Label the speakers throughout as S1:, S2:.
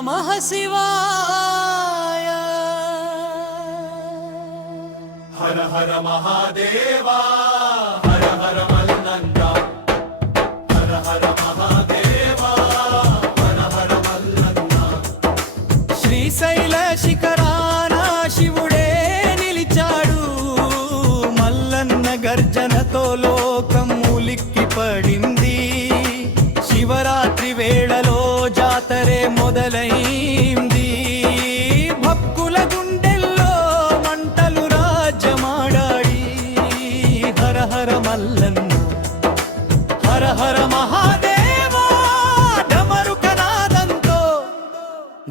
S1: నమః శివాయ.
S2: హర హర మహాదేవా హర హర హర హర మహాదేవా హర హర
S1: శ్రీశైల శిఖరాన శివుడే నిలిచాడు. మల్లన్న గర్జనతో లోకం ఉలిక్కి పడింది. శివరాత్రి వేళలో జాతరే మొదలైంది మల్లన్న. హర హర మహాదేవా డమరుకనాదంతో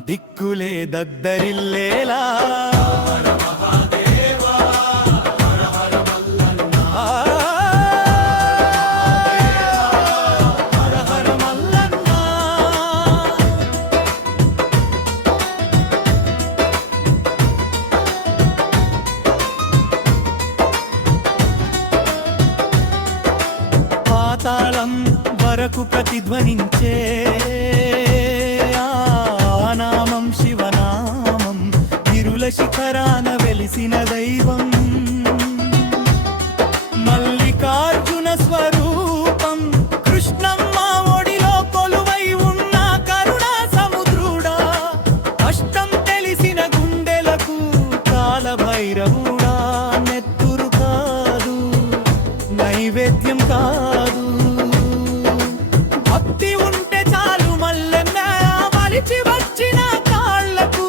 S1: దిక్కులే దద్దరిల్లేలా. వరకు ప్రతిధ్వనించే నామం శివనామం. గిరుల శిఖరాన వెలిసిన దైవం. మల్లికార్జున స్వరూపం. కృష్ణమ్మ ఒడిలో కొలువై ఉన్న కరుణా సముద్రుడా. అష్టం తెలిసిన గుండెలకు కాలభైరవుడా. నెత్తురు కాదు నైవేద్యం కాదు. భక్తి ఉంటే చాలు మల్లెన్న. మలిచి వచ్చిన కాళ్ళకు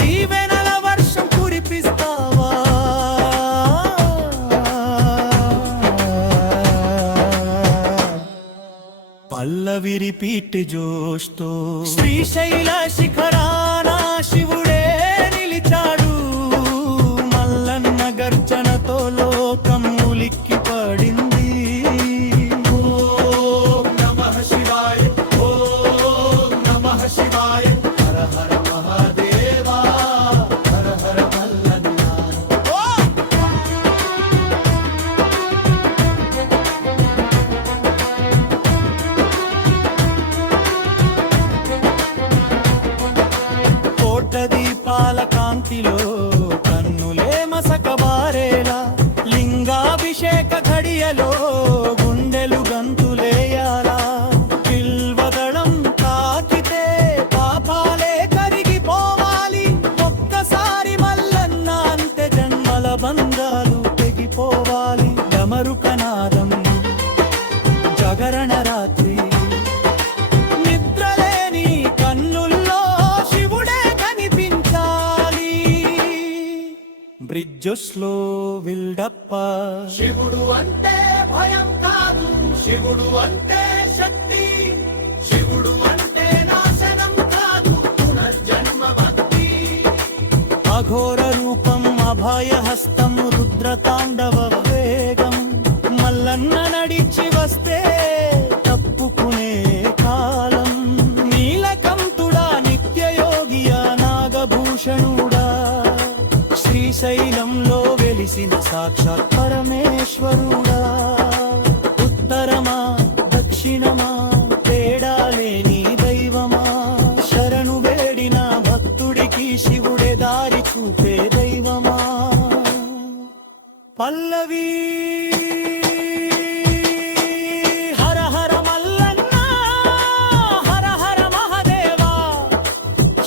S1: దీవెనల వర్షం కురిపిస్తావా? పల్లవి రిపీట్ జోష్తో శ్రీశైల శిఖరాన ছিল బ్రిడ్జస్లో విల్డప్ప
S2: శివుడు అంటే భయం కాదు శివుడు అంటే శక్తి. శివుడు అంటే నాశనం కాదు పునర్జన్మ భక్తి.
S1: అఘోర రూపం అభయహస్తం రుద్రతాండవ వేగం వెలిసిన సాక్షాత్ పరమేశ్వరుడా. ఉత్తరమా దక్షిణమా తేడా లేని దైవమా. శరణు వేడిన భక్తుడికి శివుడే దారి చూపే దైవమా. పల్లవీ!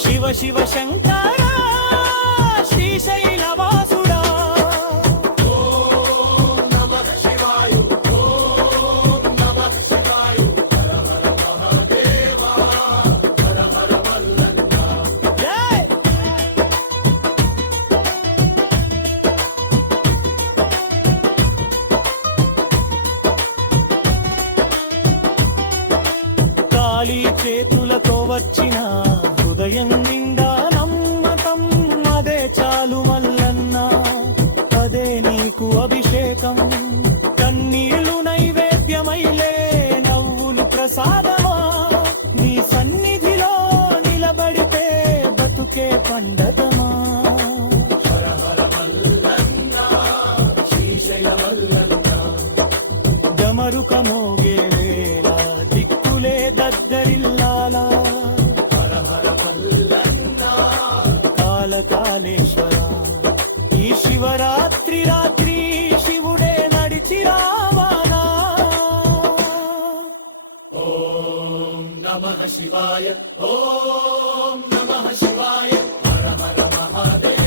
S1: శివ శివ శంకర చేతులతో వచ్చిన హృదయం నిండా నమ్మకం అదే చాలు మల్లన్న. అదే నీకు అభిషేకం. కన్నీళ్ళు నైవేద్యమైలే నవ్వులు ప్రసాదమా. నీ సన్నిధిలో నిలబడితే బతుకే పండగమా. డమరుక కాళేశ్వర ఈ శివరాత్రి రాత్రి శివుడే నడిచి రావాలా?
S2: ఓం నమ శివాయ ఓం నమ శివాయ హర హర మహాదేవ.